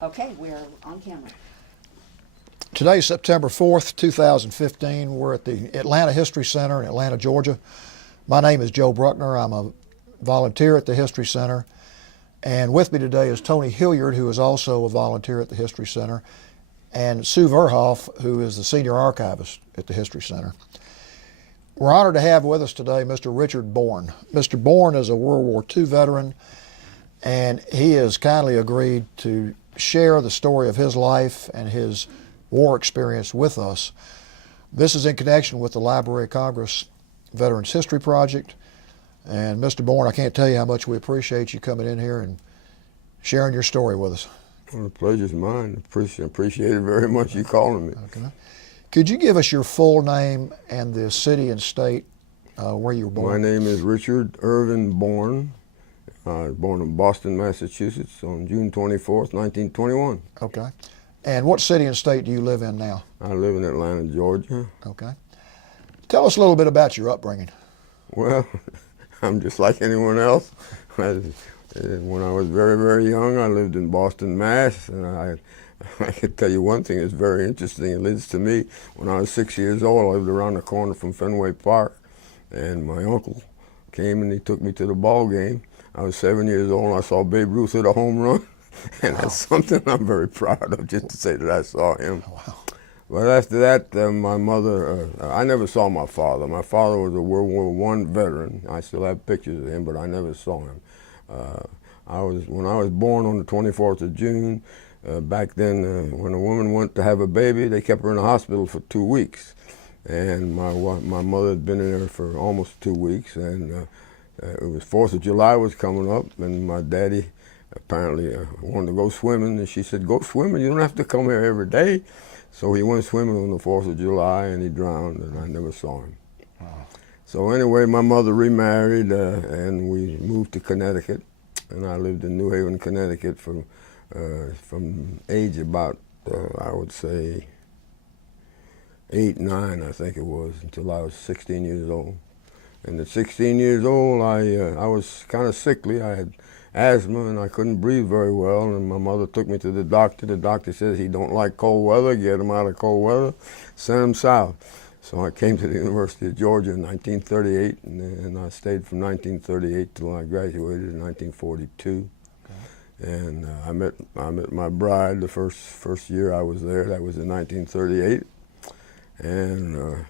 Okay, we're on camera. Today's September 4th, 2015. We're at the Atlanta History Center in Atlanta, Georgia. My name is Joe Bruckner. I'm a volunteer at the History Center. And with me today is Tony Hilliard, who is also a volunteer at the History Center, and Sue Verhoff, who is the senior archivist at the History Center. We're honored to have with us today Mr. Richard Bourne. Mr. Bourne is a World War II veteran, and he has kindly agreed to share the story of his life and his war experience with us. This is in connection with the Library of Congress Veterans History Project. And Mr. Bourne, I can't tell you how much we appreciate you coming in here and sharing your story with us. Well, the pleasure's mine. Appreciate it very much, you calling me. Okay. Could you give us your full name and the city and state where you were born? My name is Richard Irvin Bourne. I was born in Boston, Massachusetts on June 24th, 1921. Okay. And what city and state do you live in now? I live in Atlanta, Georgia. Okay. Tell us a little bit about your upbringing. Well, I'm just like anyone else. When I was very, very young, I lived in Boston, Mass. And I can tell you one thing that's very interesting, at least to me. When I was 6 years old, I lived around the corner from Fenway Park. And my uncle came and he took me to the ball game. I was 7 years old and I saw Babe Ruth hit a home run. And that's something I'm very proud of, just to say that I saw him. Wow. But after that, my mother, I never saw my father. My father was a World War I veteran. I still have pictures of him, but I never saw him. When I was born on the 24th of June, back then, when a woman went to have a baby, they kept her in the hospital for 2 weeks. And my mother had been in there for almost 2 weeks, and it was 4th of July was coming up, and my daddy apparently wanted to go swimming, and she said, "Go swimming, you don't have to come here every day." So he went swimming on the 4th of July, and he drowned, and I never saw him. Wow. So anyway, my mother remarried, and we moved to Connecticut, and I lived in New Haven, Connecticut from age about, I would say, 8, 9, I think it was, until I was 16 years old. And at 16 years old, I was kind of sickly. I had asthma and I couldn't breathe very well, and my mother took me to the doctor. The doctor says he don't like cold weather, get him out of cold weather, send him south. So I came to the University of Georgia in 1938, and I stayed from 1938 till I graduated in 1942. Okay. And I met my bride the first year I was there. That was in 1938, and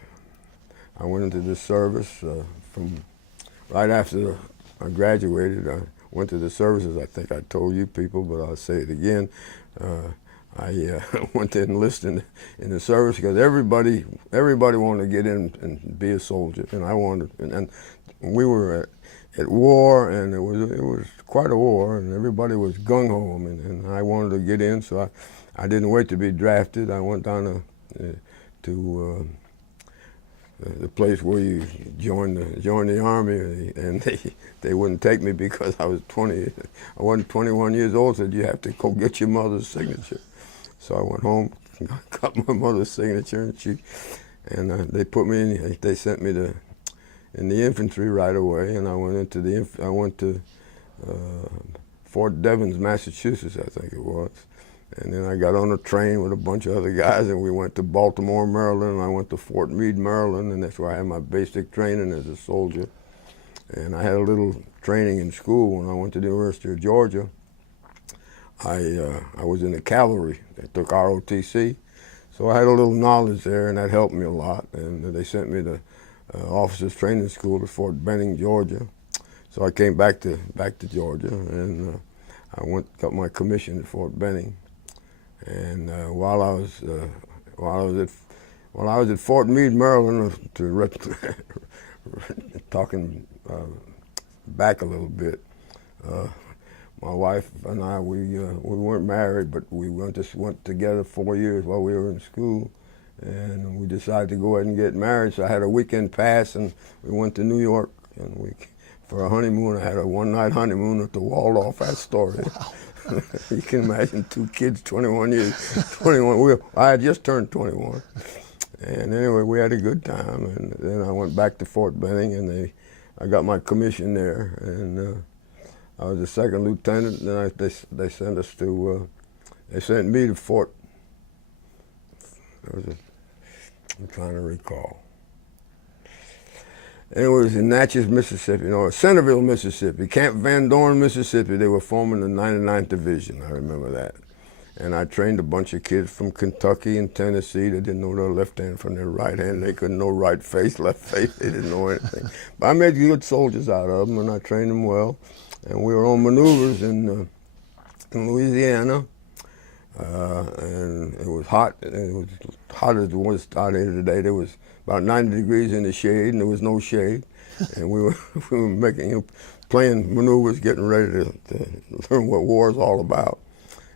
I went into the service from right after I graduated. I went to the services. I think I told you people, but I'll say it again. I went to enlist in the service because everybody wanted to get in and be a soldier, and I wanted. And we were at war, and it was quite a war, and everybody was gung ho, and I wanted to get in, so I didn't wait to be drafted. I went down to the place where you join the army, and they wouldn't take me because I was 20. I wasn't 21 years old. Said you have to go get your mother's signature. So I went home, got my mother's signature, and they put me in. They sent me in the infantry right away, and I went to Fort Devens, Massachusetts, I think it was. And then I got on a train with a bunch of other guys, and we went to Baltimore, Maryland, and I went to Fort Meade, Maryland, and that's where I had my basic training as a soldier. And I had a little training in school when I went to the University of Georgia. I was in the cavalry. They took ROTC, so I had a little knowledge there, and that helped me a lot. And they sent me to officers training school at Fort Benning, Georgia. So I came back to Georgia, and I got my commission at Fort Benning. And while I was at Fort Meade, Maryland, talking back a little bit, my wife and I we weren't married, but we went together 4 years while we were in school, and we decided to go ahead and get married. So I had a weekend pass, and we went to New York, and for a honeymoon. I had a one-night honeymoon at the Waldorf Astoria. Wow. You can imagine 2 kids, 21 years, 21. I had just turned 21. And anyway, we had a good time. And then I went back to Fort Benning, and I got my commission there. And I was a second lieutenant, and then they sent us to They sent me to Fort. I'm trying to recall. And it was in Natchez, Mississippi, Centerville, Mississippi, Camp Van Dorn, Mississippi. They were forming the 99th Division. I remember that. And I trained a bunch of kids from Kentucky and Tennessee. They didn't know their left hand from their right hand. They couldn't know right face, left face. They didn't know anything. But I made good soldiers out of them, and I trained them well. And we were on maneuvers in Louisiana. And it was hot. It was hot as it was out here today. There was about 90 degrees in the shade, and there was no shade. And we were making, playing maneuvers, getting ready to learn what war is all about.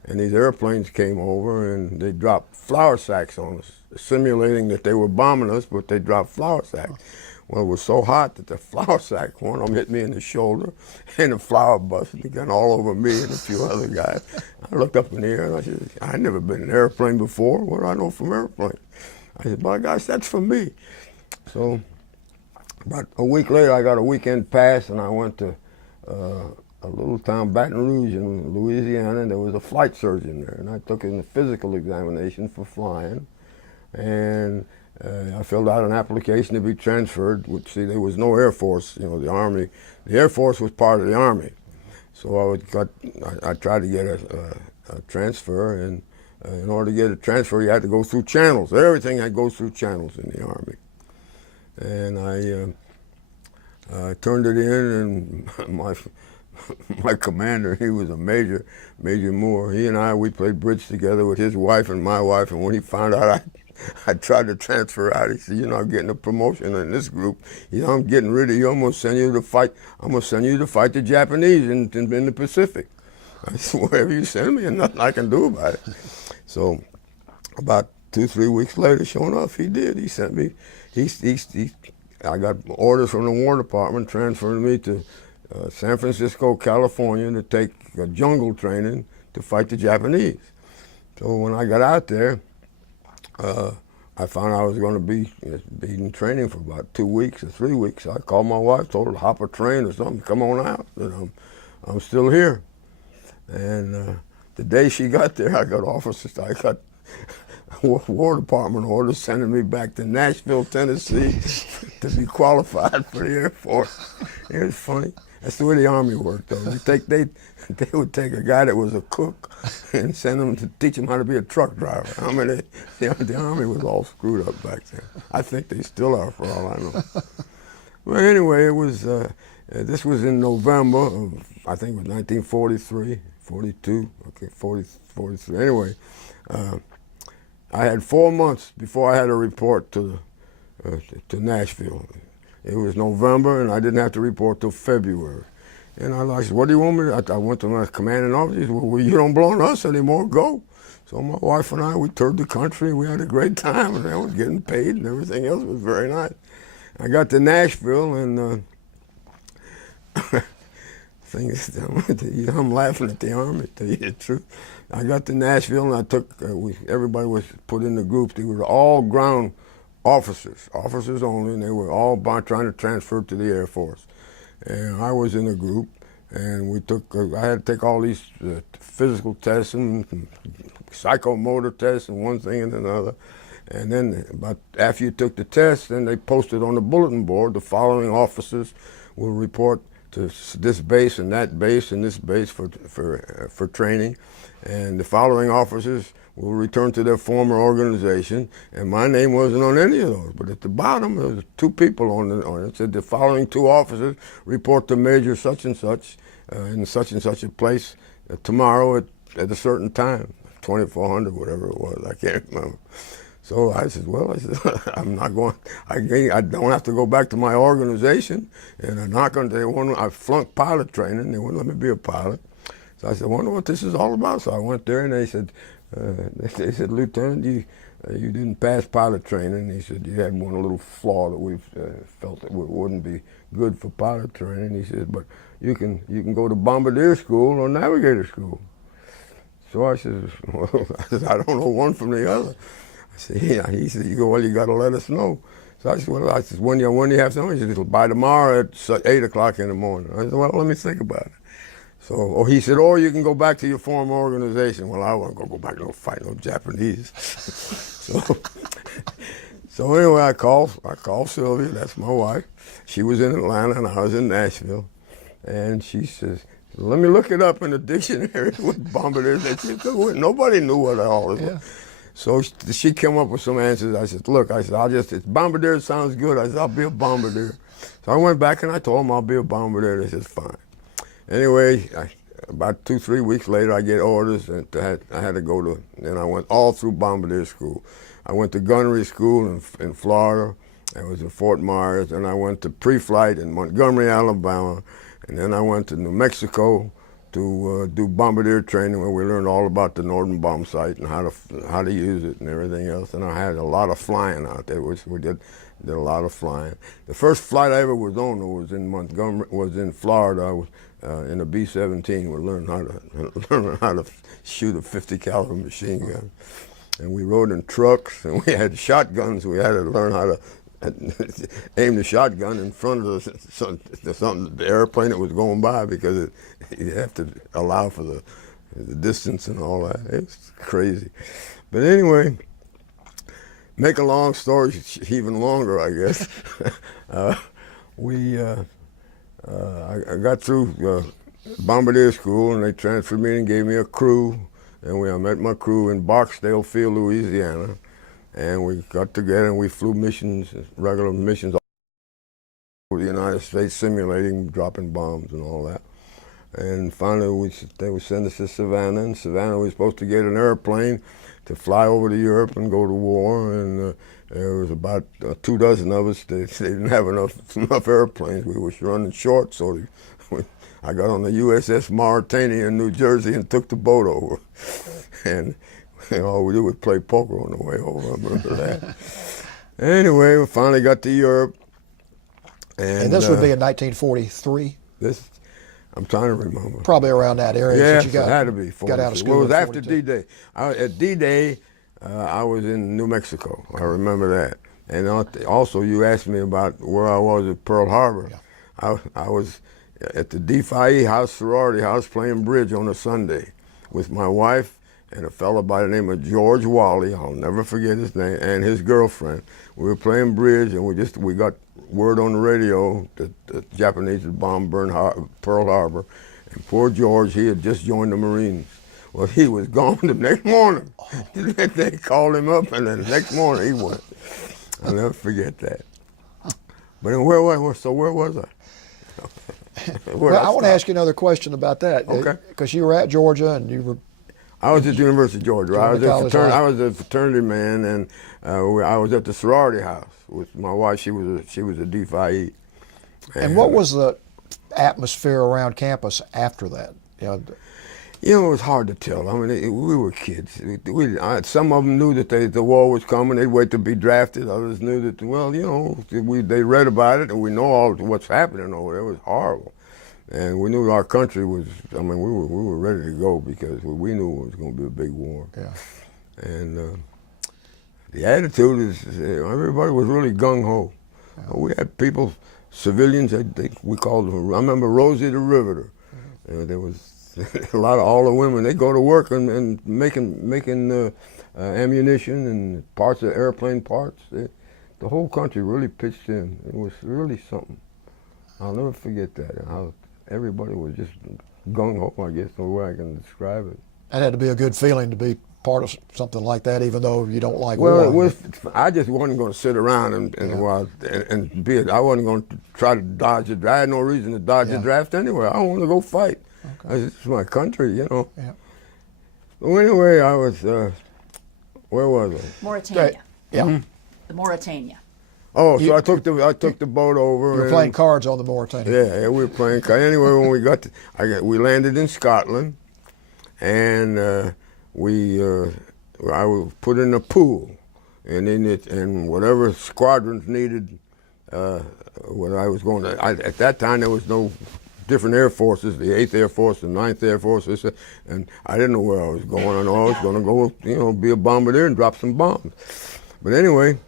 And these airplanes came over, and they dropped flour sacks on us, simulating that they were bombing us, but they dropped flour sacks. Well, it was so hot that the flour sack, one of them hit me in the shoulder, and the flour busted. It got all over me and a few other guys. I looked up in the air, and I said, I'd never been in an airplane before. What do I know from airplanes? I said, by gosh, that's for me. So about a week later, I got a weekend pass, and I went to a little town, Baton Rouge in Louisiana, and there was a flight surgeon there. And I took in a physical examination for flying. And I filled out an application to be transferred, which, see, there was no Air Force, the Army. The Air Force was part of the Army. So I tried to get a transfer, and in order to get a transfer, you had to go through channels. Everything had to go through channels in the Army. And I turned it in, and my commander, he was a Major Moore. He and we played bridge together with his wife and my wife, and when he found out I tried to transfer out, he said, you're not getting a promotion in this group. I'm getting rid of you. I'm going to send you to fight. I'm going to send you to fight the Japanese in the Pacific. I said, wherever you send me, there's nothing I can do about it. So about 2-3 weeks later, sure enough, he did. He sent me, I got orders from the War Department transferring me to San Francisco, California, to take jungle training to fight the Japanese. So when I got out there, I found I was going to be in training for about 2 weeks or 3 weeks. I called my wife, told her to hop a train or something, come on out. I'm still here. And the day she got there, I got War Department orders sending me back to Nashville, Tennessee to be qualified for the Air Force. It was funny. That's the way the Army worked, though. They would take a guy that was a cook and send him to teach him how to be a truck driver. The Army was all screwed up back then. I think they still are, for all I know. Well, anyway, it was. This was in November of, I think it was 1943, 42, okay, 43. Anyway, I had 4 months before I had to report to Nashville. It was November, and I didn't have to report till February. And I said, what do you want me to? I went to my commanding officer. He said, well, you don't belong to us anymore. Go. So my wife and I, we toured the country. We had a great time, and I was getting paid, and everything else was very nice. I got to Nashville, and I'm laughing at the Army, to tell you the truth. I got to Nashville, and I took, everybody was put in the groups. They were all ground officers only, and they were all trying to transfer to the Air Force. And I was in a group, and I had to take all these physical tests and psychomotor tests and one thing and another. And then after you took the test, then they posted on the bulletin board, the following officers will report to this base and that base and this base for training. And the following officers will return to their former organization, and my name wasn't on any of those. But at the bottom, there was 2 people on it. It said the following 2 officers report to Major such and such in such and such a place tomorrow at a certain time, 2400, whatever it was. I can't remember. So I said, well, I'm not going. I don't have to go back to my organization, and I'm not going to. I flunked pilot training. They wouldn't let me be a pilot. So I said, I wonder what this is all about. So I went there, and they said, Lieutenant, you didn't pass pilot training. He said, you had one little flaw that we felt that wouldn't be good for pilot training. He said, but you can go to bombardier school or navigator school. So I said, well, I don't know one from the other. I said, yeah. He said, you got to let us know. So I said, when do you have to know? He said, by tomorrow at 8 o'clock in the morning. I said, well, let me think about it. So, or he said, or you can go back to your former organization. Well, I wasn't gonna go back no fight no Japanese. So anyway, I called Sylvia. That's my wife. She was in Atlanta and I was in Nashville, and she says, "Let me look it up in the dictionary with bombardiers." Nobody knew what all this was. So she came up with some answers. I said, "Look," I said, bombardier sounds good. I said, "I'll be a bombardier." So I went back and I told them I'll be a bombardier. They said, "Fine." Anyway, about 2-3 weeks later, I get orders, and I had to go to. And I went all through bombardier school. I went to gunnery school in Florida. I was in Fort Myers, and I went to pre-flight in Montgomery, Alabama, and then I went to New Mexico to do bombardier training, where we learned all about the Norden bomb sight and how to use it and everything else. And I had a lot of flying out there, which we did a lot of flying. The first flight I ever was on was in Florida. I was in a B-17. We learned how to shoot a 50 caliber machine gun. And we rode in trucks, and we had shotguns. We had to learn how to aim the shotgun in front of the airplane that was going by, because you have to allow for the distance and all that. It's crazy. But anyway, make a long story even longer, I guess. I got through bombardier school, and they transferred me and gave me a crew. And I met my crew in Barksdale Field, Louisiana, and we got together and we flew regular missions all over the United States, simulating, dropping bombs and all that. And finally, they would send us to Savannah. In Savannah, we were supposed to get an airplane to fly over to Europe and go to war. And there was about 24 of us. They didn't have enough airplanes. We were running short, so I got on the USS Mauritania in New Jersey and took the boat over. And all we did was play poker on the way over. I remember that. Anyway, we finally got to Europe. And this would be in 1943? I'm trying to remember. Probably around that area. Yes, you got, it had to be 43. Got out of school Well, it was in after 42. D-Day. At D-Day, I was in New Mexico. I remember that. And also, you asked me about where I was at Pearl Harbor. Yeah. I was at the D-Phi House Sorority House playing bridge on a Sunday with my wife and a fellow by the name of George Wally. I'll never forget his name, and his girlfriend. We were playing bridge, and we got word on the radio that the Japanese had bombed Pearl Harbor, and poor George, he had just joined the Marines. Well, he was gone the next morning. They called him up, and then the next morning he went. I'll never forget that. But where was I? Well, I want to ask you another question about that. Okay. Because you were at Georgia, and you were. I was at the University of Georgia. I was a fraternity man, and I was at the sorority house with my wife. She was a D-Phi. And what was the atmosphere around campus after that? It was hard to tell. I mean, we were kids. Some of them knew that the war was coming. They'd wait to be drafted. Others knew that, they read about it, and we know all what's happening over there. It was horrible. And we knew our country was, we were ready to go, because we knew it was going to be a big war. Yeah. And the attitude is, everybody was really gung-ho. Yeah. We had people, civilians, we called them, I remember Rosie the Riveter. Mm-hmm. There was all the women, they go to work and making ammunition and parts of airplane parts. The whole country really pitched in. It was really something. I'll never forget that. How everybody was just gung-ho, I guess, the way I can describe it. That had to be a good feeling to be part of something like that, even though you don't like war. Well, I just wasn't going to sit around and be it. I wasn't going to try to dodge it. I had no reason to dodge a draft anyway. I wanted to go fight. Okay. This is my country, Yeah. So anyway, I was, where was I? Mauritania. Yeah. Mm-hmm. The Mauritania. Oh, so I took the boat over. You were playing cards on the Mauritania. Yeah, we were playing cards. Anyway, when we landed in Scotland, and I was put in a pool, and whatever squadrons needed, when I was going to. At that time, there was no different air forces, the 8th Air Force, the 9th Air Force, and I didn't know where I was going. I know I was going to go, be a bombardier and drop some bombs. But anyway,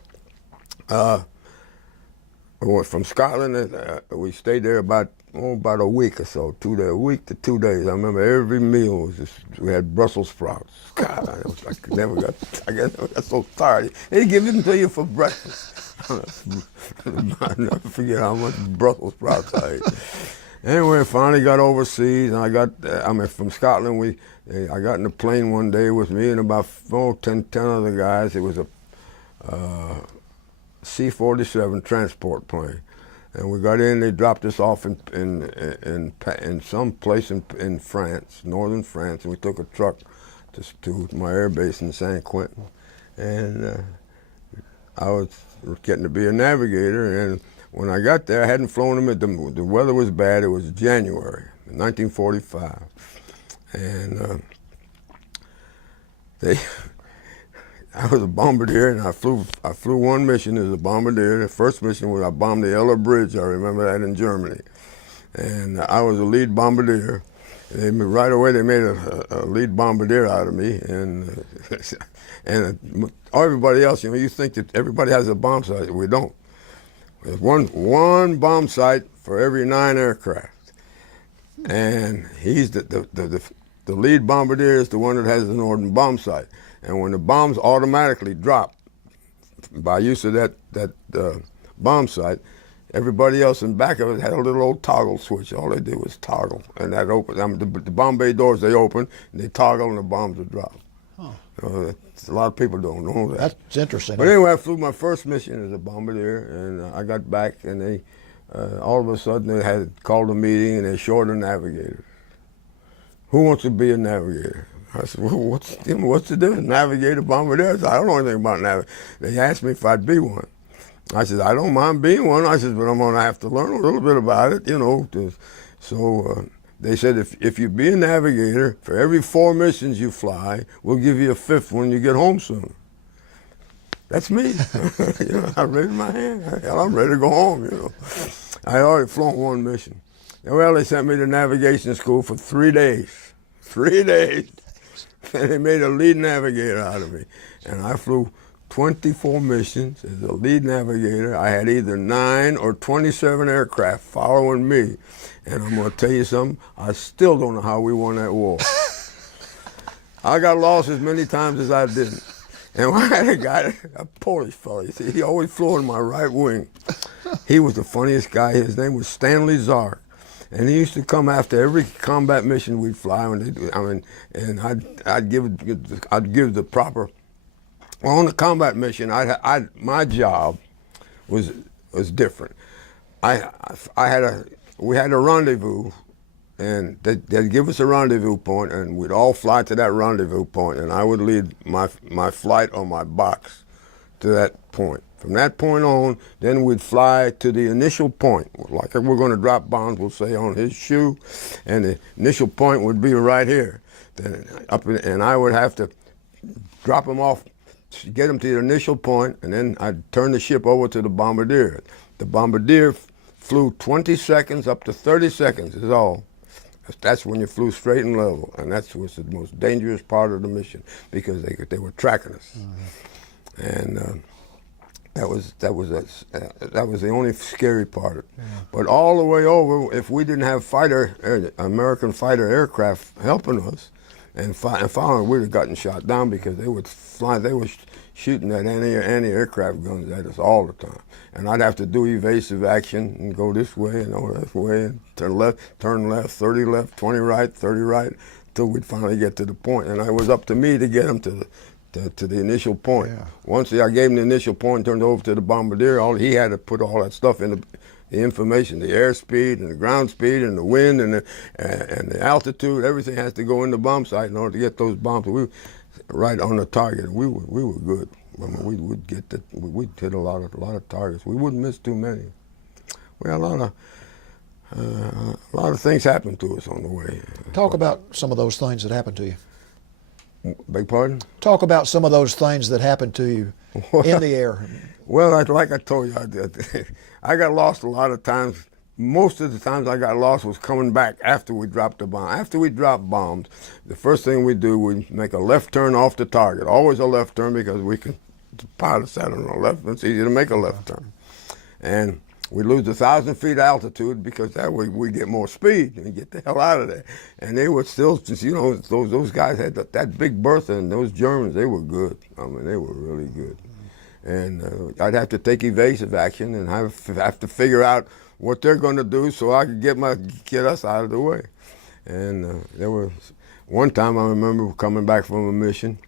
we went from Scotland. We stayed there about about a week or so, a week to 2 days. I remember every meal was just, we had Brussels sprouts. God, I never got so tired. They give them to you for breakfast. I'll never forget how much Brussels sprouts I ate. Anyway, I finally got overseas, and from Scotland, I got in a plane one day with me and about 10 other guys. It was a C-47 transport plane. And we got in, they dropped us off in some place in France, northern France, and we took a truck to my air base in San Quentin. And I was getting to be a navigator, and when I got there, I hadn't flown them. The weather was bad. It was January, 1945, and I was a bombardier, and I flew one mission as a bombardier. The first mission was I bombed the Eller Bridge. I remember that in Germany, and I was a lead bombardier. Right away they made a lead bombardier out of me, and everybody else. You think that everybody has a bomb sight. We don't. There's one bomb site for every 9 aircraft, and he's the lead bombardier is the one that has the northern bomb sight. And when the bombs automatically drop by use of that bomb sight, everybody else in back of it had a little old toggle switch. All they did was toggle, and that opened. The bomb bay doors, they open, and they toggle, and the bombs would drop. Huh. A lot of people don't know that. That's interesting. But anyway, I flew my first mission as a bombardier, and I got back, and they all of a sudden they had called a meeting, and they short a navigator. Who wants to be a navigator? I said, well, what's the difference? Navigator, bombardier? I said, I don't know anything about navigator. They asked me if I'd be one. I said, I don't mind being one. I said, but I'm going to have to learn a little bit about it, you know. So they said, if you be a navigator, for every 4 missions you fly, we'll give you a 5th when you get home sooner. That's me. You know, I raised my hand. Hell, I'm ready to go home, you know. I had already flown 1 mission. Well, they sent me to navigation school for 3 days. 3 days. And they made a lead navigator out of me. And I flew 24 missions as a lead navigator. I had either 9 or 27 aircraft following me. And I'm going to tell you something, I still don't know how we won that war. I got lost as many times as I didn't. And I had a guy, a Polish fellow, you see, he always flew in my right wing. He was the funniest guy. His name was Stanley Zark. And he used to come after every combat mission we'd fly. And I'd give the proper. Well, on the combat mission, my job was different. We had a rendezvous, and they'd give us a rendezvous point, and we'd all fly to that rendezvous point, and I would lead my flight on my box to that point. From that point on, then we'd fly to the initial point. Like if we're going to drop bombs, we'll say on his shoe, and the initial point would be right here. And I would have to drop them off, get them to the initial point, and then I'd turn the ship over to the bombardier. The bombardier flew 20 seconds up to 30 seconds is all. That's when you flew straight and level, and that was the most dangerous part of the mission because they were tracking us. Mm-hmm. And that was the only scary part. Yeah. But all the way over, if we didn't have American fighter aircraft helping us and following, we'd have gotten shot down because they would fly. They were shooting at anti-aircraft guns at us all the time, and I'd have to do evasive action and go this way and over this way and turn left, 30 left, 20 right, 30 right, until we'd finally get to the point. And it was up to me to get them to the initial point. Yeah. Once I gave him the initial point, turned over to the bombardier, he had to put all that stuff in the information, the airspeed and the ground speed and the wind and the altitude. Everything has to go in the bomb site in order to get those bombs. We were right on the target. We were good. I mean, we'd hit a lot of targets. We wouldn't miss too many. We had a lot of things happened to us on the way. Talk about some of those things that happened to you. Beg pardon? Talk about some of those things that happened to you in the air. Well, like I told you, I got lost a lot of times. Most of the times I got lost was coming back after we dropped the bomb. After we dropped bombs, the first thing we do, we make a left turn off the target. Always a left turn because the pilot sat on the left, and it's easy to make a left turn. And we lose 1,000 feet altitude because that way we get more speed and get the hell out of there. And they were still, those guys had that big Bertha, and those Germans, they were good. I mean, they were really good. And I'd have to take evasive action and have to figure out what they're going to do so I could get us out of the way. And there was one time I remember coming back from a mission,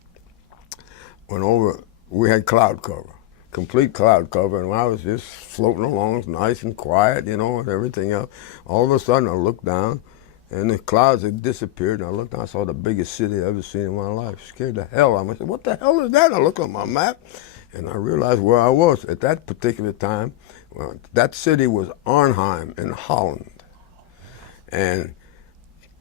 we had cloud cover, complete cloud cover, and I was just floating along, nice and quiet, and everything else. All of a sudden I looked down, and the clouds had disappeared, and I looked down, I saw the biggest city I've ever seen in my life. Scared the hell out of me. I said, what the hell is that? I looked on my map, and I realized where I was. At that particular time, that city was Arnhem in Holland. And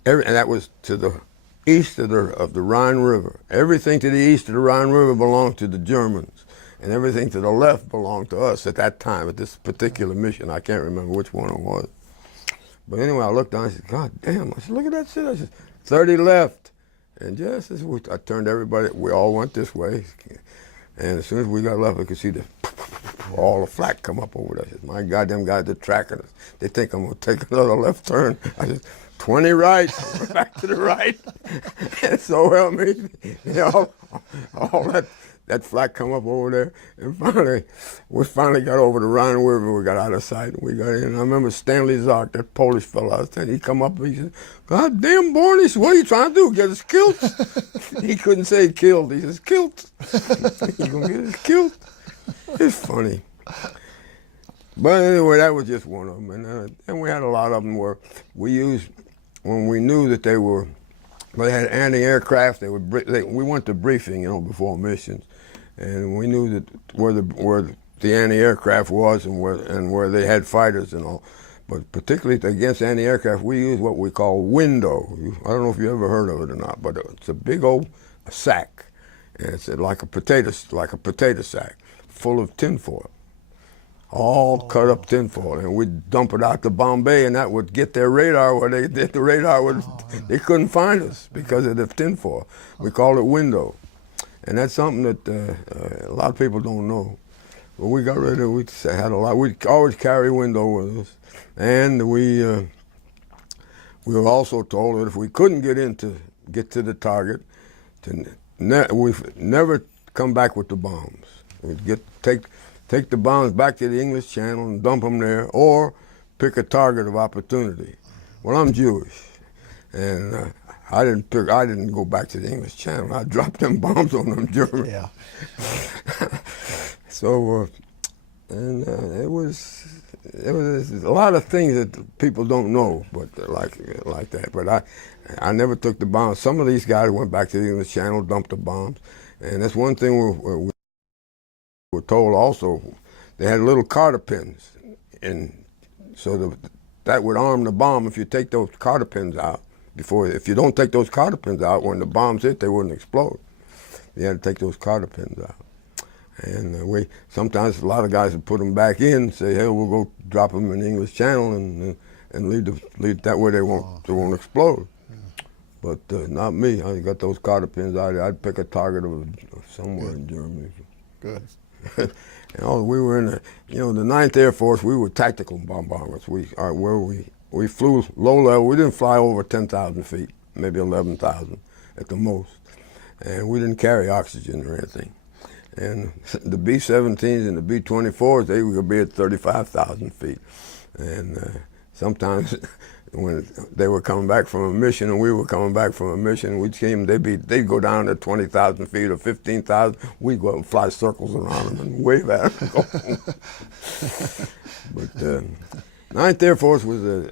that was to the east of the Rhine River. Everything to the east of the Rhine River belonged to the Germans, and everything to the left belonged to us at that time, at this particular mission. I can't remember which one it was. But anyway, I looked down, I said, God damn, I said, look at that city. I said, 30 left. And just as I turned everybody, we all went this way. And as soon as we got left, we could see all the flak come up over there. I said, my God, them guys are tracking us. They think I'm going to take another left turn. I said, 20 right, we're back to the right. And so help me, all that flak come up over there. And we finally got over the Rhine River. We got out of sight, and we got in. And I remember Stanley Zark, that Polish fellow, I was telling you, he come up and he said, God damn, Born, what are you trying to do, get us killed? He couldn't say killed, he says killed. He's going to get us killed. It's funny. But anyway, that was just one of them. And we had a lot of them where we used, when we knew that they had anti-aircraft, we went to briefing, before missions. And we knew that where the anti-aircraft was and where they had fighters and all. But particularly against anti-aircraft, we used what we call window. I don't know if you ever heard of it or not, but it's a big old sack. And it's like a potato sack full of tinfoil. All cut up tinfoil, and we'd dump it out to Bombay, and that would get their radar where they did the radar. They couldn't find us because of the tinfoil. We called it window, and that's something that a lot of people don't know. But we got rid of it. We had a lot. We always carry window with us, and we were also told that if we couldn't get to the target, we'd never come back with the bombs. We'd take the bombs back to the English Channel and dump them there, or pick a target of opportunity. Well, I'm Jewish, and I didn't go back to the English Channel. I dropped them bombs on them Germans. Yeah. So, it was a lot of things that people don't know, but like that. But I never took the bombs. Some of these guys went back to the English Channel, dumped the bombs, and that's one thing we were told also. They had little Carter pins, and so that would arm the bomb if you take those Carter pins out. If you don't take those Carter pins out, when the bombs hit, they wouldn't explode. You had to take those Carter pins out. And sometimes a lot of guys would put them back in, say, hey, we'll go drop them in the English Channel and leave that way they won't explode. But not me. I got those Carter pins out. I'd pick a target of somewhere in Germany. Good. We were in the 9th Air Force. We were tactical bombardments. We flew low level. We didn't fly over 10,000 feet, maybe 11,000 at the most. And we didn't carry oxygen or anything. And the B-17s and the B-24s, they would be at 35,000 feet. And sometimes when they were coming back from a mission and we were coming back from a mission, they'd go down to 20,000 feet or 15,000. We'd go out and fly circles around them and wave at them. But 9th Air Force was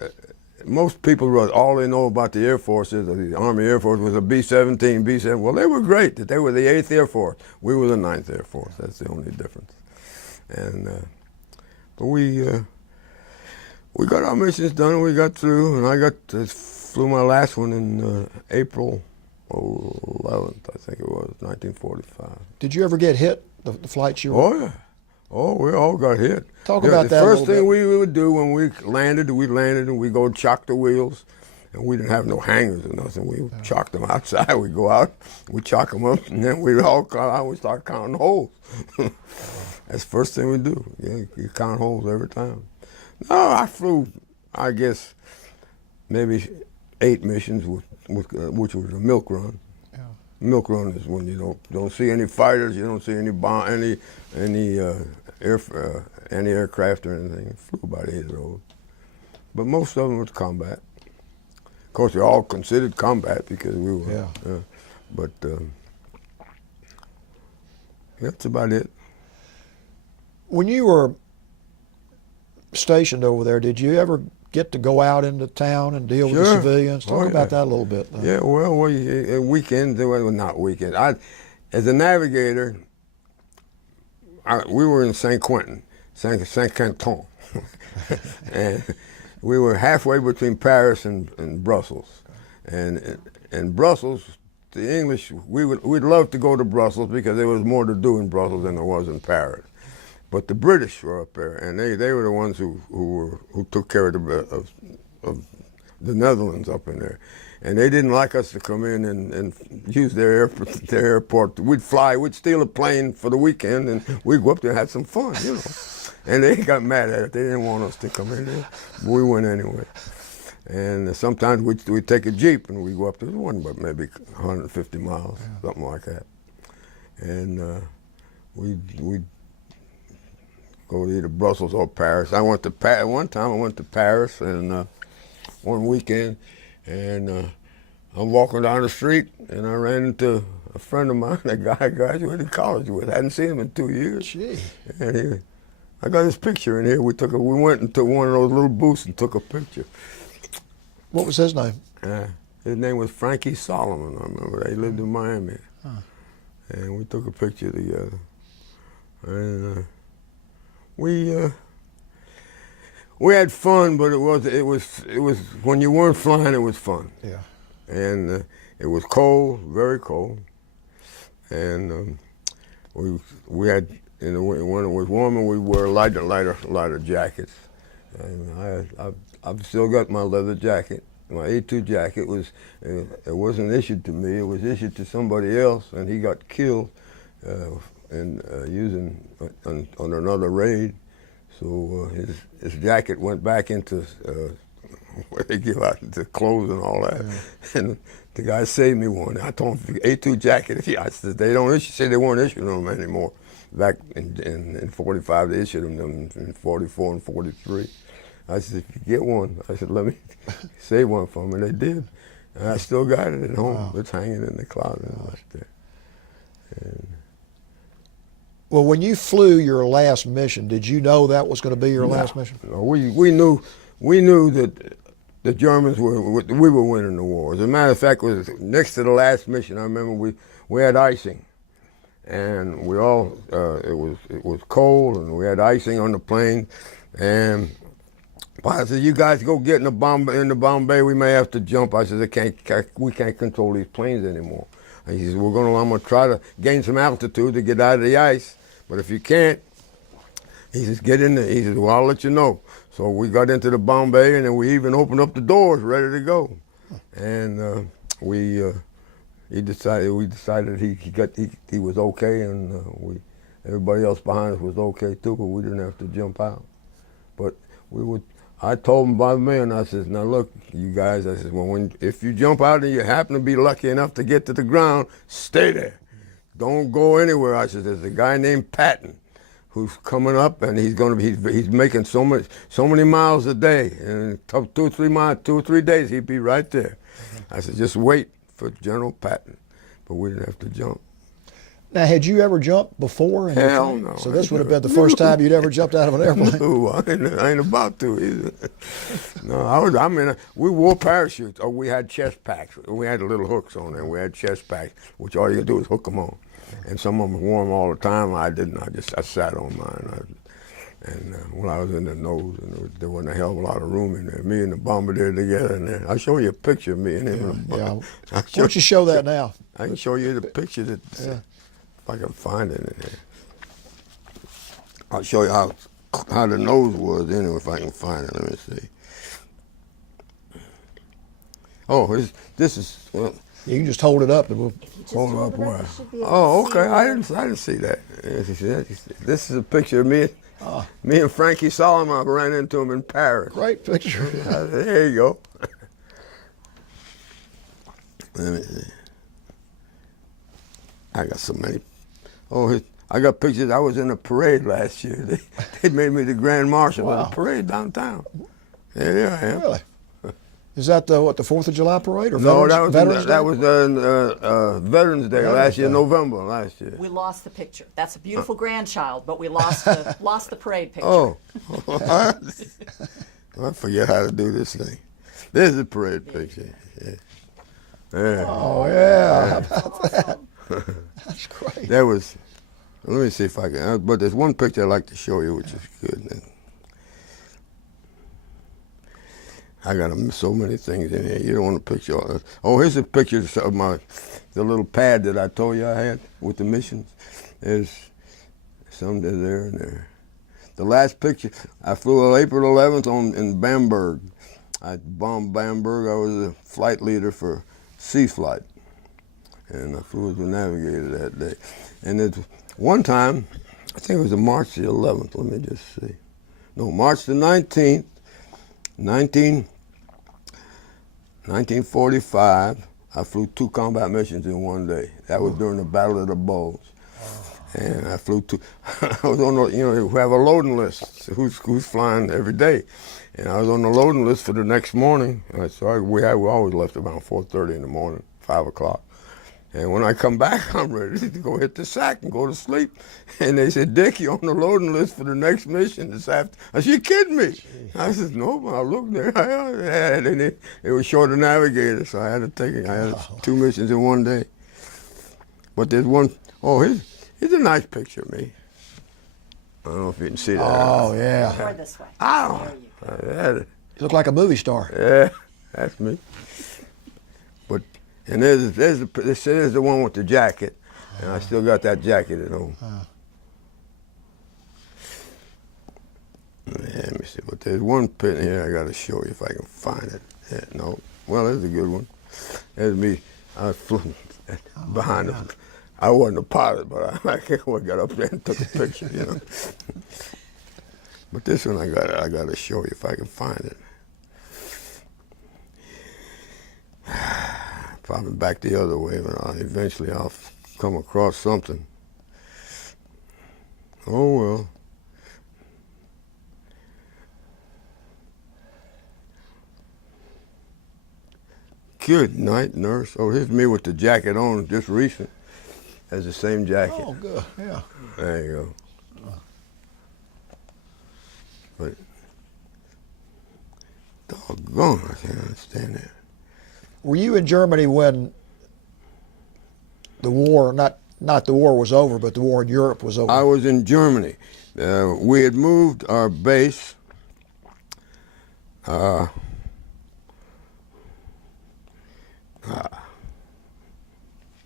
most people, all they know about the Air Force is the Army Air Force was a B-17, B-7. Well, they were great. They were the 8th Air Force. We were the 9th Air Force. That's the only difference. And but we got our missions done. We got through, and I flew my last one in April 11th, I think it was, 1945. Did you ever get hit? The flights you were? Oh yeah. Oh, we all got hit. Talk about that a little bit. The first thing we would do when we landed and we go chock the wheels. And we didn't have no hangers or nothing. We chocked them outside. We go out, we chock them up, and then we all come out and we start counting holes. That's the first thing we do. You count holes every time. No, I flew, I guess, maybe 8 missions which was a milk run. Yeah. Milk run is when you don't see any fighters, you don't see any any aircraft or anything. Flew about 8 of those, but most of them was combat. Of course, they're all considered combat because we were. Yeah. But that's about it. When you were stationed over there, did you ever get to go out into town and deal with the Sure. civilians? Talk Oh, about yeah. that a little bit. Yeah, well, weekends, well, not weekends. As a navigator, we were in Saint Quentin, Saint Canton, and we were halfway between Paris and Brussels. And in Brussels, the English, we'd love to go to Brussels because there was more to do in Brussels than there was in Paris. But the British were up there, and they were the ones who took care of the Netherlands up in there. And they didn't like us to come in and use their airport. We'd steal a plane for the weekend, and we'd go up there and have some fun, you know. And they got mad at it. They didn't want us to come in there. We went anyway. And sometimes we'd take a Jeep and we'd go up to the one, but maybe 150 miles, something like that. And we'd go to either Brussels or Paris. One time I went to Paris and one weekend, and I'm walking down the street and I ran into a friend of mine, a guy I graduated college with. I hadn't seen him in 2 years. Gee. And I got his picture in here. We went into one of those little booths and took a picture. What was his name? His name was Frankie Solomon. I remember that. He lived in Miami. And we took a picture together. And we had fun, but it was when you weren't flying, it was fun. Yeah. And it was cold, very cold. And we had, when it was warmer, we wore lighter jackets. And I've still got my leather jacket. My A2 jacket it wasn't issued to me. It was issued to somebody else, and he got killed using on another raid. So his jacket went back into where they give out the clothes and all that. Yeah. And the guy saved me one. I told him, A2 jacket. I said, they don't issue. Say they weren't issuing them anymore. Back in 45, they issued them in 44 and 43. I said, if you get one, I said, let me save one for me. And they did. And I still got it at home. Wow. It's hanging in the closet right there. And well, when you flew your last mission, did you know that was going to be your last mission? No, we knew that the Germans we were winning the war. As a matter of fact, it was next to the last mission. I remember we had icing, and we all it was cold, and we had icing on the plane, and I said, "You guys go get in the bomb bay. We may have to jump." I said, we can't control these planes anymore." And he said, I'm gonna try to gain some altitude to get out of the ice, but if you can't," he says, "get in there." He says, "Well, I'll let you know." So we got into the bomb bay, and then we even opened up the doors, ready to go. And we decided he was okay, and everybody else behind us was okay too, but we didn't have to jump out. But I told him by man, I says, "Now look, you guys," I says, "well, if you jump out and you happen to be lucky enough to get to the ground, stay there. Don't go anywhere." I says, "There's a guy named Patton who's coming up, and he's making so many miles a day, and 2 or 3 days he'd be right there." I said, "Just wait for General Patton," but we didn't have to jump. Now, had you ever jumped before? Hell no. So this would have been the first time you'd ever jumped out of an airplane? No, I ain't about to either. No, we wore parachutes. Oh, we had chest packs. We had little hooks on there. We had chest packs, which all you do is hook them on. And some of them wore them all the time. I didn't. I sat on mine. When I was in the nose, and there wasn't a hell of a lot of room in there. Me and the bombardier together in there. I'll show you a picture of me and him. Yeah. Why don't you show that now? I can show you the picture that. Yeah. If I can find it in there. I'll show you how the nose was anyway, if I can find it. Let me see. Oh, this is, well. You can just hold it up and we'll Hold it up where? Oh, okay. I didn't see that. This is a picture of me. Me and Frankie Solomon ran into him in Paris. Great picture. I said, there you go. Let me see. I got so many. Oh, I got pictures. I was in a parade last year. They made me the Grand Marshal of the parade downtown. There I am. Really? Is that the 4th of July parade or No, Veterans Day? that was Veterans Day last year, November last year. We lost the picture. That's a beautiful grandchild, but we lost the parade picture. Oh, I forget how to do this thing. There's the parade picture. Yeah. Yeah. Oh, yeah. How about that? That's great. That was. Let me see if I can. But there's one picture I'd like to show you, which is good. I got so many things in here. You don't want to picture all this. Oh, here's a picture of the little pad that I told you I had with the missions. There's some there and there. The last picture, I flew on April 11th in Bamberg. I bombed Bamberg. I was a flight leader for Sea Flight. And I flew as a navigator that day. And it's one time, I think it was March the 11th, let me just see. No, March the 19th, 1945, I flew 2 combat missions in one day. That was during the Battle of the Bulge. And I flew I was on the, we have a loading list, who's flying every day. And I was on the loading list for the next morning. So we always left around 4:30 in the morning, 5 o'clock. And when I come back, I'm ready to go hit the sack and go to sleep. And they said, Dick, you're on the loading list for the next mission this afternoon. I said, you kidding me? I said, no, I looked there. And it was short of navigator, so I had 2 missions in one day. But there's one, here's a nice picture of me. I don't know if you can see that. Oh, yeah. Or this way. Oh, You look like a movie star. yeah, that's me. And there's the one with the jacket, and I still got that jacket at home. Let me see, but there's one pin here I got to show you if I can find it. Yeah, no, well, there's a good one. There's me. I was flying behind him. I wasn't a pilot, but I got up there and took a picture, But this one I got to show you if I can find it. Probably back the other way, but eventually I'll come across something. Oh, well. Good night, nurse. Oh, here's me with the jacket on, just recent. Has the same jacket. Oh, good, yeah. There you go. But, doggone, I can't understand that. Were you in Germany when the war, not the war was over, but the war in Europe was over? I was in Germany. We had moved our base. There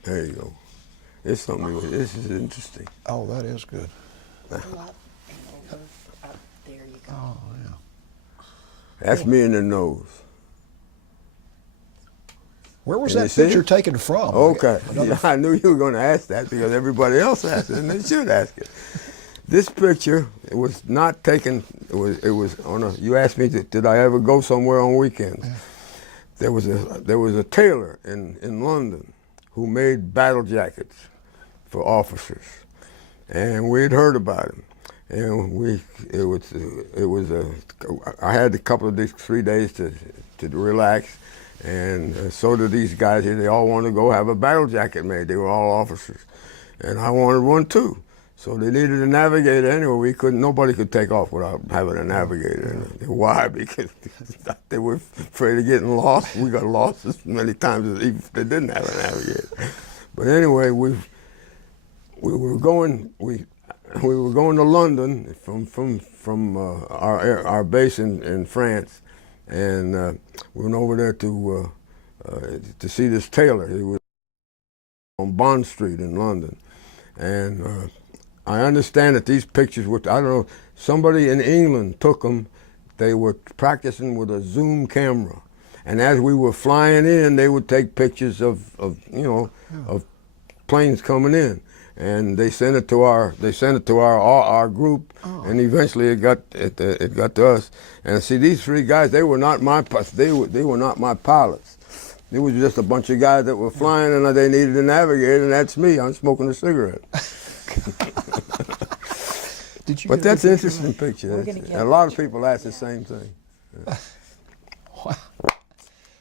you go. This is interesting. Oh, that is good. Go up and over, up. There you go. Oh, yeah. That's me in the nose. Where was Can that you see picture it? taken from? Okay. Yeah, I knew you were going to ask that because everybody else asked it, and they should ask it. This picture, it was not taken. It was on a. You asked me, did I ever go somewhere on weekends? Yeah. There was a tailor in London who made battle jackets for officers, and we had heard about him, and I had a couple of these 3 days to relax. And so did these guys here. They all wanted to go have a battle jacket made. They were all officers. And I wanted one too. So they needed a navigator anyway. Nobody could take off without having a navigator. Why? Because they were afraid of getting lost. We got lost as many times as if they didn't have a navigator. But anyway, we were going to London from our base in France. And we went over there to see this tailor. He was on Bond Street in London. And I understand that these pictures were, I don't know, somebody in England took them. They were practicing with a zoom camera. And as we were flying in, they would take pictures of planes coming in. and they sent it to our group, and eventually it got to us. And see, these three guys, they were not my pilots. It was just a bunch of guys that were flying, and they needed a navigator, and that's me. I'm smoking a cigarette. Did you But get a that's an good interesting picture. We're gonna get A lot of people ask the same thing.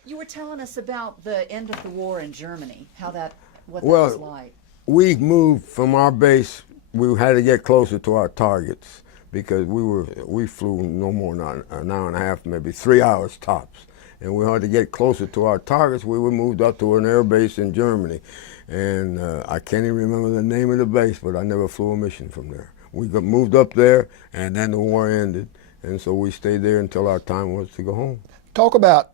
You were telling us about the end of the war in Germany, what that Well, was like. We moved from our base. We had to get closer to our targets because we flew no more than an hour and a half, maybe 3 hours tops. And we had to get closer to our targets. We were moved up to an air base in Germany. And I can't even remember the name of the base, but I never flew a mission from there. We got moved up there, and then the war ended. And so we stayed there until our time was to go home. Talk about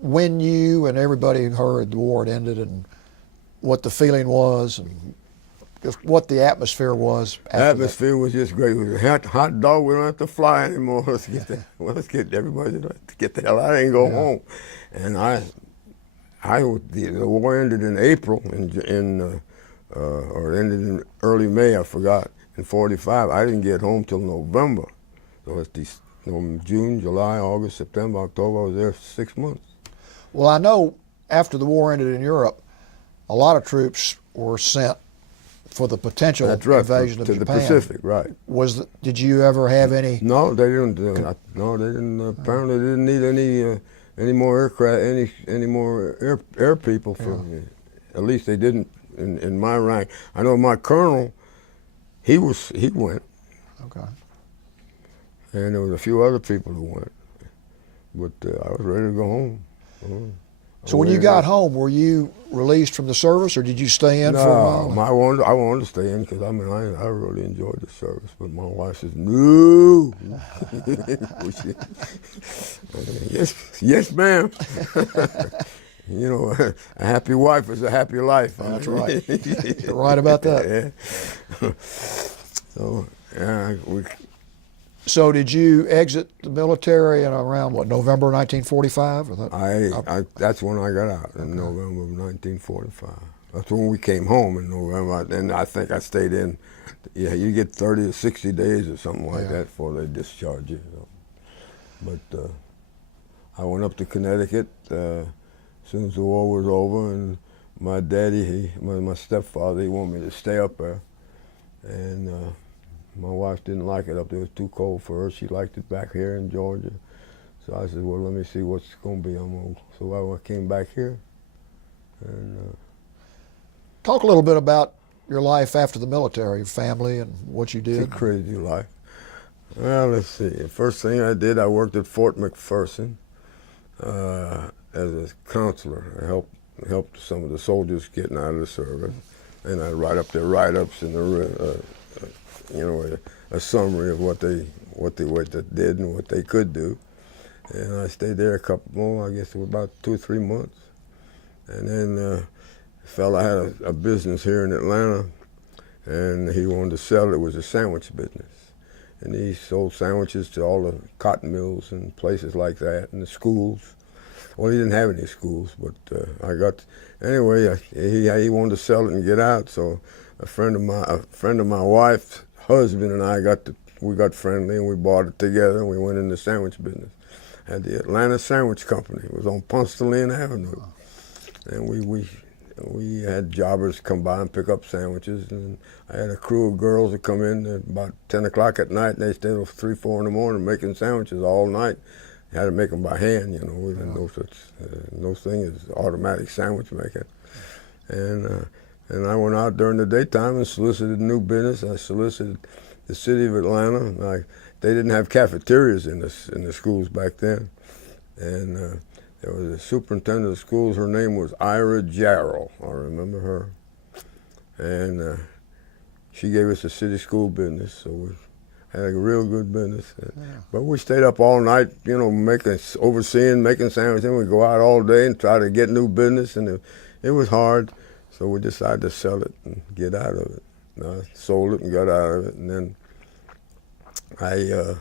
when you and everybody heard the war had ended and what the feeling was and just what the atmosphere was. The atmosphere was just great. It was a hot dog. We don't have to fly anymore. Let's get everybody to get the hell out and go home. And the war ended in April, or ended in early May. I forgot. In '45, I didn't get home till November. So it's June, July, August, September, October. I was there 6 months. Well, I know after the war ended in Europe, a lot of troops were sent for the potential invasion of to Japan. the Pacific, right? Did you ever have any? No, they didn't. No, they didn't. Apparently, they didn't need any more aircraft, any more air people. At least they didn't in my rank. I know my colonel. He went, Okay. and there was a few other people who went, but I was ready to go home. So when you got home, were you released from the service, or did you stay in for a while? No, I wanted to stay in because I really enjoyed the service. But my wife says no. yes, ma'am. You know, a happy wife is a happy life. That's right. You're right about that. Yeah. So So did you exit the military in around November 1945? That's when I got out in November of 1945. That's when we came home in November, and I think I stayed in. Yeah, you get 30 or 60 days or something like that before they discharge you. But I went up to Connecticut as soon as the war was over, and my daddy, my stepfather, he wanted me to stay up there, and my wife didn't like it up there. It was too cold for her. She liked it back here in Georgia. So I said, well, let me see what's going to be. So I came back here. And talk a little bit about your life after the military, your family, and what you did. It's a crazy life. Well, let's see. The first thing I did, I worked at Fort McPherson as a counselor. I helped some of the soldiers getting out of the service, and I'd write up their write-ups and a summary of what they did and what they could do. And I stayed there a couple more, I guess it was about 2 or 3 months. And then a fella had a business here in Atlanta, and he wanted to sell it. It was a sandwich business. And he sold sandwiches to all the cotton mills and places like that, and the schools. Well, he didn't have any schools, but he wanted to sell it and get out. So a friend of my wife's husband and I got friendly, and we bought it together, and we went in the sandwich business. Had the Atlanta Sandwich Company. It was on Ponce de Leon Avenue, and we had jobbers come by and pick up sandwiches, and I had a crew of girls that come in at about 10 o'clock at night, and they stayed till 3, 4 in the morning making sandwiches all night. You had to make them by hand, you know. We didn't know such no thing as automatic sandwich making, and I went out during the daytime and solicited new business. I solicited the city of Atlanta. They didn't have cafeterias in the schools back then, and there was a superintendent of schools. Her name was Ira Jarrell. I remember her, and she gave us a city school business. So we had a real good business. But we stayed up all night, you know, overseeing, making sandwiches. And we'd go out all day and try to get new business, and it was hard. So we decided to sell it and get out of it. I sold it and got out of it, and then I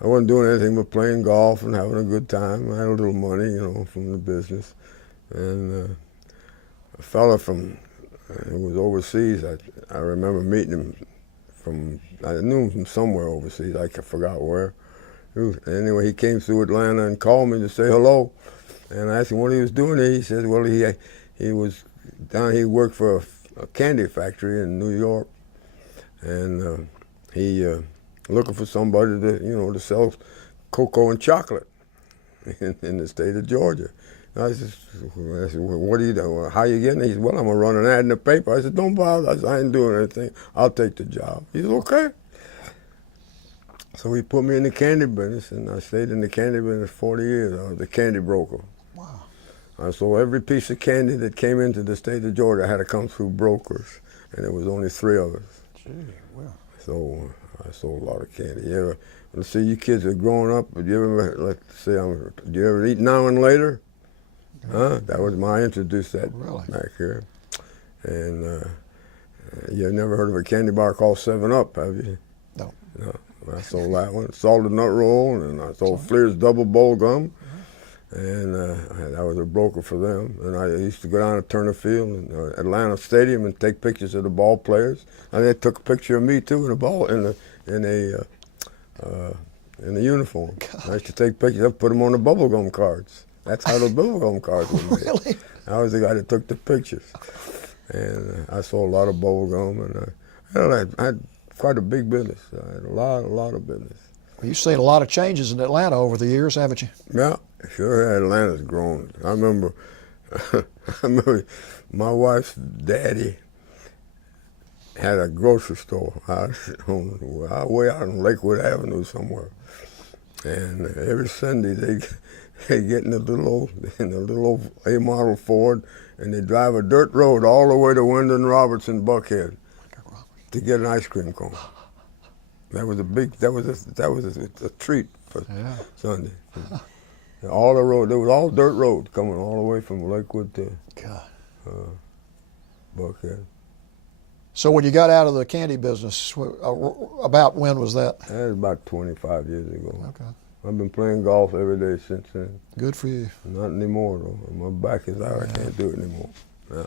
wasn't doing anything but playing golf and having a good time. I had a little money, you know, from the business. And a fella from It was overseas. I remember meeting him I knew him from somewhere overseas. I forgot where. Anyway, he came through Atlanta and called me to say hello. And I asked him what he was doing there. He said, well, he was down, he worked for a candy factory in New York. And he looking for somebody to sell cocoa and chocolate in the state of Georgia. I said, what are you doing? How you getting it? He said, well, I'm going to run an ad in the paper. I said, don't bother. I said, I ain't doing anything. I'll take the job. He said, okay. So he put me in the candy business, and I stayed in the candy business 40 years. I was a candy broker. Wow. I sold every piece of candy that came into the state of Georgia had to come through brokers, and there was only 3 of us. Gee, well. So I sold a lot of candy. Let's see, you kids are growing up. Do you ever eat Now and Later? Huh? That was I introduced that back here. And you never heard of a candy bar called 7-Up, have you? No. No. I sold that one. Salted Nut Roll, and I sold Fleer's Double Bowl Gum. And I was a broker for them. And I used to go down to Turner Field and Atlanta Stadium and take pictures of the ball players. And they took a picture of me too in the uniform. God. I used to take pictures. I put them on the bubblegum cards. That's how the bubblegum cards were made. Really? I was the guy that took the pictures. And I sold a lot of bubblegum, and I had quite a big business. I had a lot of business. Well, you've seen a lot of changes in Atlanta over the years, haven't you? Yeah, sure. Atlanta's grown. I remember my wife's daddy had a grocery store way out on Lakewood Avenue somewhere. And every Sunday they get in a little old A-model Ford, and they drive a dirt road all the way to Wyndon Robertson Buckhead to get an ice cream cone. That was a treat for Sunday. All the road, there was all dirt road coming all the way from Lakewood to Buckhead. So when you got out of the candy business, about when was that? That was about 25 years ago. Okay. I've been playing golf every day since then. Good for you. Not anymore, though. My back is out. I can't do it anymore. Yeah.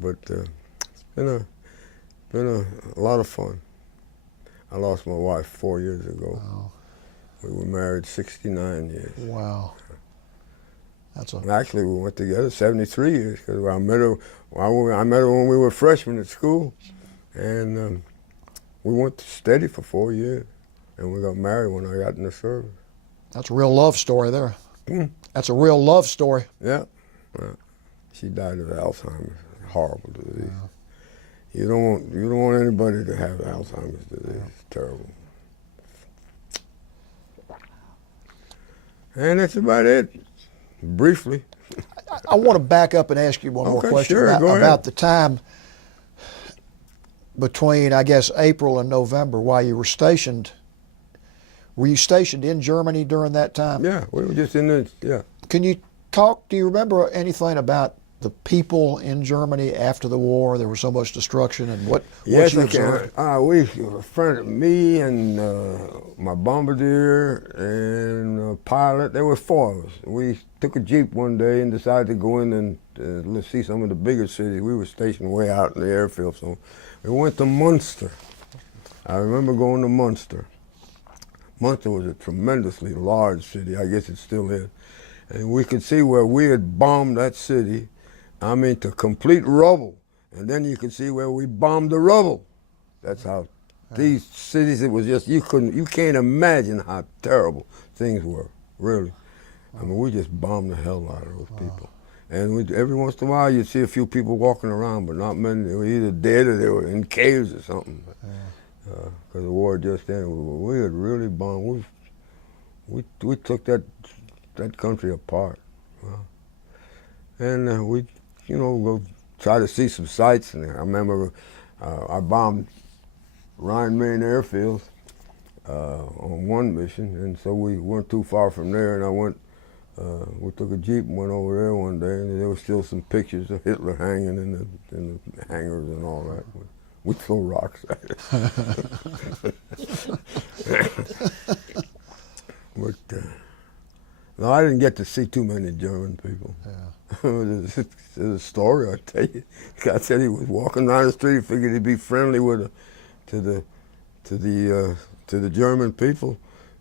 But it's been a lot of fun. I lost my wife 4 years ago. Wow. We were married 69 years. Wow. Actually, we went together 73 years because I met her when we were freshmen at school, and we went steady for 4 years, and we got married when I got in the service. That's a real love story there. That's a real love story. Yeah. She died of Alzheimer's. Horrible disease. You don't want anybody to have Alzheimer's disease. It's terrible. And that's about it. Briefly. I want to back up and ask you one more question about the time between, I guess, April and November while you were stationed. Were you stationed in Germany during that time? Yeah, we were just yeah. Can you do you remember anything about the people in Germany after the war? There was so much destruction, and what you observed? Me and my bombardier and pilot, there were 4 of us. We took a Jeep one day and decided to go in and let's see some of the bigger cities. We were stationed way out in the airfield, so we went to Munster. I remember going to Munster. Munster was a tremendously large city. I guess it still is. And we could see where we had bombed that city, I mean, to complete rubble. And then you could see where we bombed the rubble. That's how these cities, it was just, you can't imagine how terrible things were, really. I mean, we just bombed the hell out of those people. And every once in a while, you'd see a few people walking around, but not many. They were either dead or they were in caves or something. Because the war just ended. We had really bombed. We took that country apart. And we, go try to see some sights. And I remember I bombed Ryan Main Airfield on one mission, and so we weren't too far from there. And we took a Jeep and went over there one day, and there were still some pictures of Hitler hanging in the hangars and all that. We'd throw rocks at it. But no, I didn't get to see too many German people. Yeah. There's a story I tell you. The guy said he was walking down the street, figured he'd be friendly to the German people,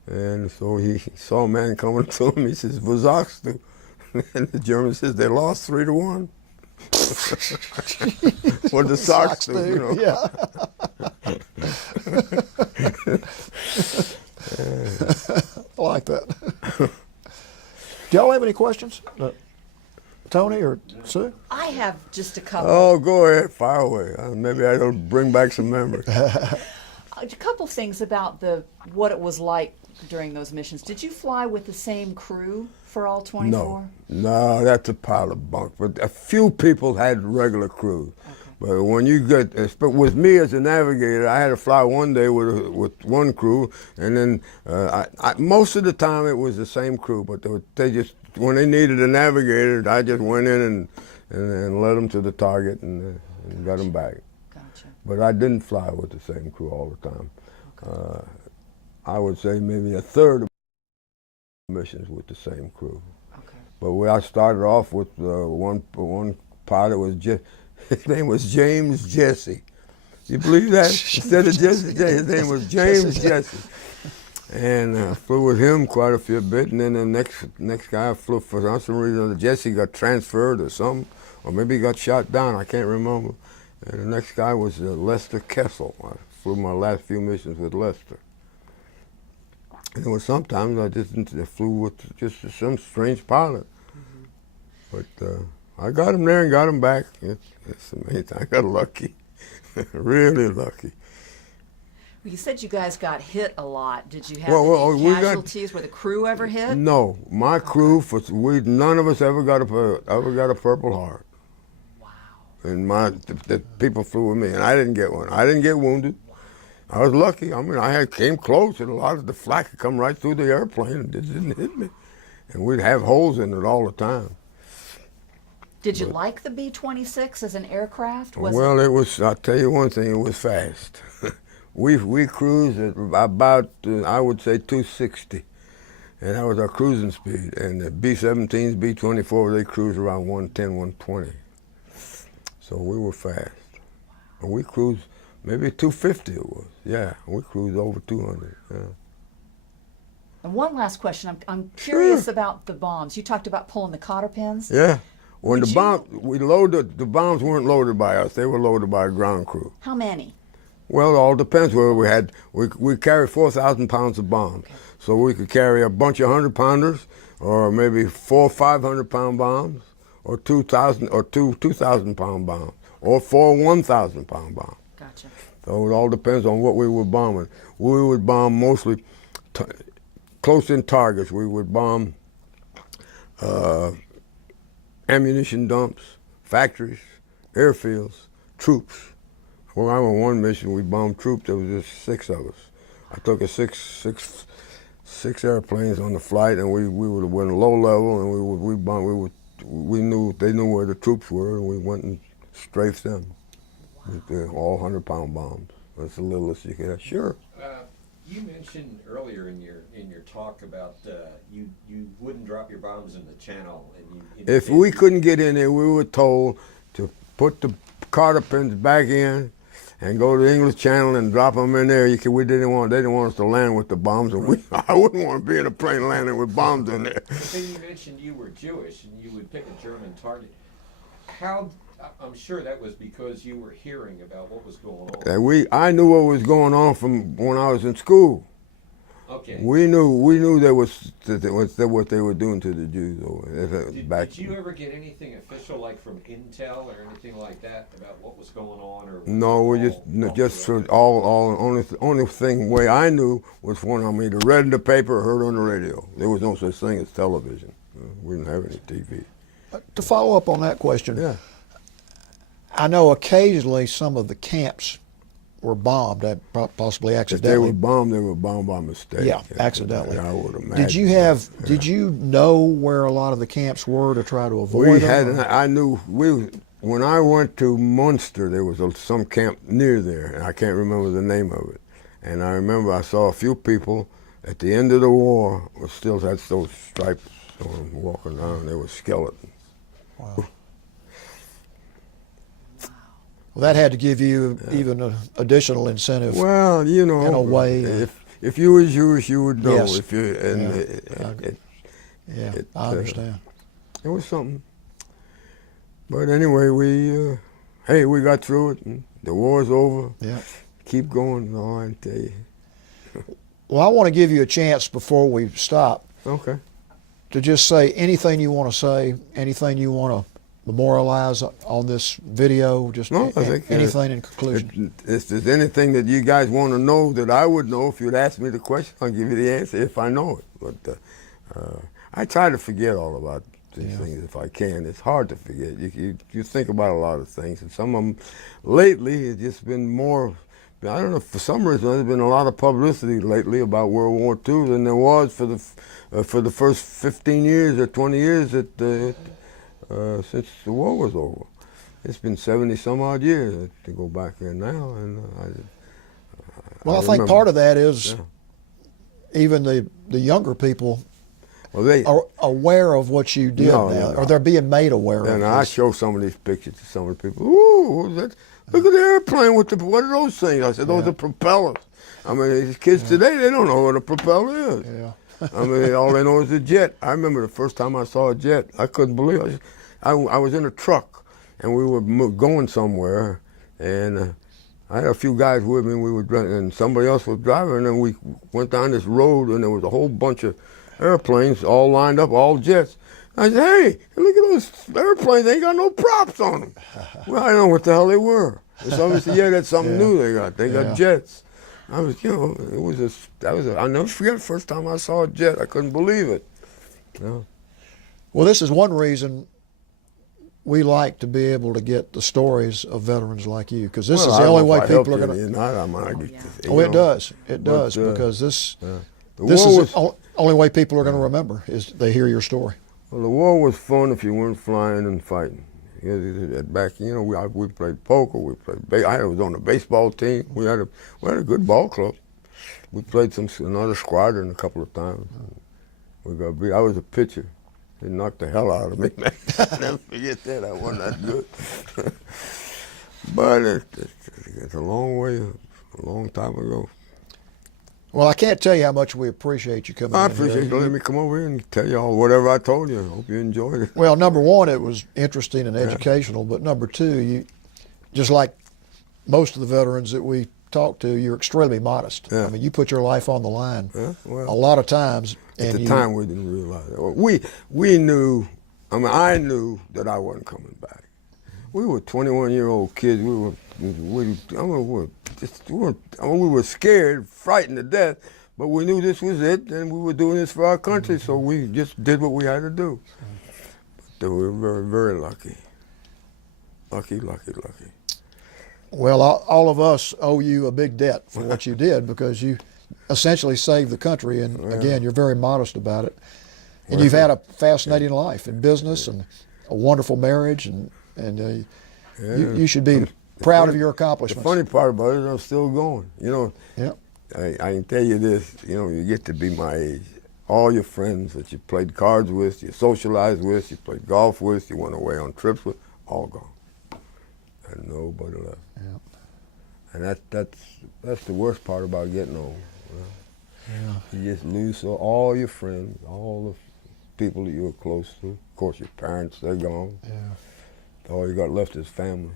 and so he saw a man coming to him. He says, "Was sagst du?" And the German says, "They lost 3-1." What the Sox do, you know? Yeah. I like that. Do y'all have any questions? Tony or Sue? I have just a couple. Oh, go ahead, fire away. Maybe that'll bring back some memories. A couple things about what it was like during those missions. Did you fly with the same crew for all 24? No, that's a pile of bunk. But a few people had regular crews. Okay. But when you get, but with me as a navigator, I had to fly one day with one crew, and then most of the time it was the same crew. But they just, when they needed a navigator, I just went in and led them to the target and got them back. Gotcha. But I didn't fly with the same crew all the time. Okay. I would say maybe a third of missions with the same crew. Okay. But when I started off with one pilot his name was James Jesse. You believe that? Instead of Jesse, his name was James Jesse. And I flew with him quite a bit. And then the next guy I flew for some reason. Jesse got transferred or something, or maybe he got shot down. I can't remember. And the next guy was Lester Kessel. I flew my last few missions with Lester. And there was sometimes I just flew with just some strange pilot. Mm-hmm. But I got him there and got him back. It's amazing. I got lucky, really lucky. Well, you said you guys got hit a lot. Did you have any we got- casualties? Were the crew ever hit? No, my crew none of us ever got a Purple Heart. Wow. And the people flew with me, and I didn't get one. I didn't get wounded. I was lucky. I mean, came close, and a lot of the flak had come right through the airplane, and it didn't hit me. And we'd have holes in it all the time. Did you like the B-26 as an aircraft? It was. I'll tell you one thing. It was fast. we cruised at about I would say 260, and that was our cruising speed. And the B-17s, B-24, they cruised around 110, 120. So we were fast. And we cruised maybe 250. It was. Yeah, we cruised over 200. Yeah. And one last question. I'm curious about the bombs. You talked about pulling the cotter pins. Yeah. When Would the you- bomb, the bombs weren't loaded by us. They were loaded by a ground crew. How many? Well, it all depends where we had. We carried 4,000 pounds of bombs, Okay. so we could carry a bunch of 100-pounders, or maybe 4 500-pound bombs, or 2,000 or 2,000-pound bombs, or 4 1,000-pound bombs. Gotcha. So it all depends on what we were bombing. We would bomb mostly close-in targets. We would bomb ammunition dumps, factories, airfields, troops. When I went on one mission, we bombed troops. There was just 6 of us. I took six airplanes on the flight, and we would have went low level, and we bombed. They knew where the troops were, and we went and strafed them with all 100-pound bombs. That's the littlest you could have. Sure. You mentioned earlier in your talk about you wouldn't drop your bombs in the channel. And If we couldn't get in there, we were told to put the cotter pins back in and go to the English Channel and drop them in there. They didn't want us to land with the bombs, and I wouldn't want to be in a plane landing with bombs in there. But then you mentioned you were Jewish and you would pick a German target. I'm sure that was because you were hearing about what was going on. I knew what was going on from when I was in school. Okay. We knew that was what they were doing to the Jews over there. Did you ever get anything official, like from Intel or anything like that, about what was going on? Or No, we only thing way I knew was when I either read in the paper or heard on the radio. There was no such thing as television. We didn't have any TV. To follow up on that question, Yeah. I know occasionally some of the camps were bombed, possibly If they accidentally. were bombed by mistake. Yeah, accidentally. Yeah, I would imagine. Did you know where a lot of the camps were to try to avoid them? When I went to Munster, there was some camp near there, and I can't remember the name of it. And I remember I saw a few people at the end of the war still had those stripes on them walking around. They were skeletons. Wow. Well, that had to give you even an additional incentive. Well, you know, in a way, if you were Jewish, you would know. Yes. If you and Yeah, it, I understand. it was something. But anyway, we got through it, and the war's over. Yeah. Keep going. Oh, I tell you. Well, I want to give you a chance before we stop Okay. to just say anything you want to say, anything you want to memorialize on this video, just No, I think, anything in conclusion. If there's anything that you guys want to know that I would know, if you'd ask me the question, I'll give you the answer if I know it. But I try to forget all about these things if I can. It's hard to forget. You think about a lot of things, and some of them lately it's just been more. I don't know. For some reason, there's been a lot of publicity lately about World War II than there was for the first 15 years or 20 years that. Since the war was over. It's been 70 some odd years to go back there now, and Well, I think remember. part of that is even the younger people Well, they are aware of what you did No, now, no. or they're being made aware and of I this. show some of these pictures to some of the people. Ooh, look at the airplane with the what are those things? I said those are propellers. I mean, these kids today they don't know what a propeller is. Yeah. I mean, all they know is a jet. I remember the first time I saw a jet, I couldn't believe it. I was in a truck, and we were going somewhere, and I had a few guys with me, and we were driving, and somebody else was driving, and then we went down this road, and there was a whole bunch of airplanes all lined up, all jets. I said, hey, look at those airplanes, they ain't got no props on them. Well, I don't know what the hell they were. Somebody said, yeah, that's something new they got. They got jets. I was, I'll never forget the first time I saw a jet. I couldn't believe it. You know? Well, this is one reason we like to be able to get the stories of veterans like you, because this is the only way people are going to. Oh, it does. It does, because this is the only way people are going to remember is they hear your story. Well, the war was fun if you weren't flying and fighting. Back, we played poker. We played. I was on the baseball team. We had a good ball club. We played another squadron a couple of times. We got beat. I was a pitcher. They knocked the hell out of me, man. I'll never forget that. I wasn't that good. But it's a long way, a long time ago. Well, I can't tell you how much we appreciate you coming I in here. appreciate you letting me come over here and tell you all whatever I told you. I hope you enjoyed it. Well, number one, it was interesting and educational, but number two, you, just like most of the veterans that we talk to, you're extremely modest. Yeah. I mean, you put your life on the line Well, a lot of times. at the time, we didn't realize it. We knew. I knew that I wasn't coming back. We were 21-year-old kids. We were scared, frightened to death, but we knew this was it, and we were doing this for our country, so we just did what we had to do. But we were very, very lucky. Lucky. Well, all of us owe you a big debt for what you did, because you essentially saved the country, and again, you're very modest about it. And you've had a fascinating life in business and a wonderful marriage, and you should be proud of your accomplishments. The funny part about it, I'm still going. Yeah. I can tell you this, you get to be my age. All your friends that you played cards with, you socialized with, you played golf with, you went away on trips with, all gone. And nobody left. Yeah. And that's the worst part about getting old. Yeah. You just lose all your friends, all the people that you were close to. Of course, your parents, they're gone. Yeah. All you got left is family.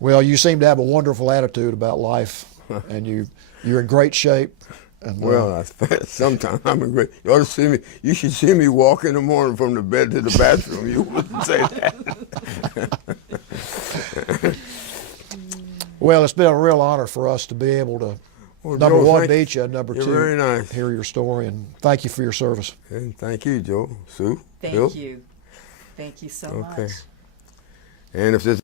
Well, you seem to have a wonderful attitude about life, and you're in great shape. And, Well, sometimes I'm in great. You ought to see me. You should see me walk in the morning from the bed to the bathroom. You wouldn't say that. Well, it's been a real honor for us to be able to, Well, number Joe, one, meet you, number you're two, very nice. hear your story, and thank you for your service. And thank you, Joe, Sue, Bill. Thank you. Thank you so Okay. much. And if there's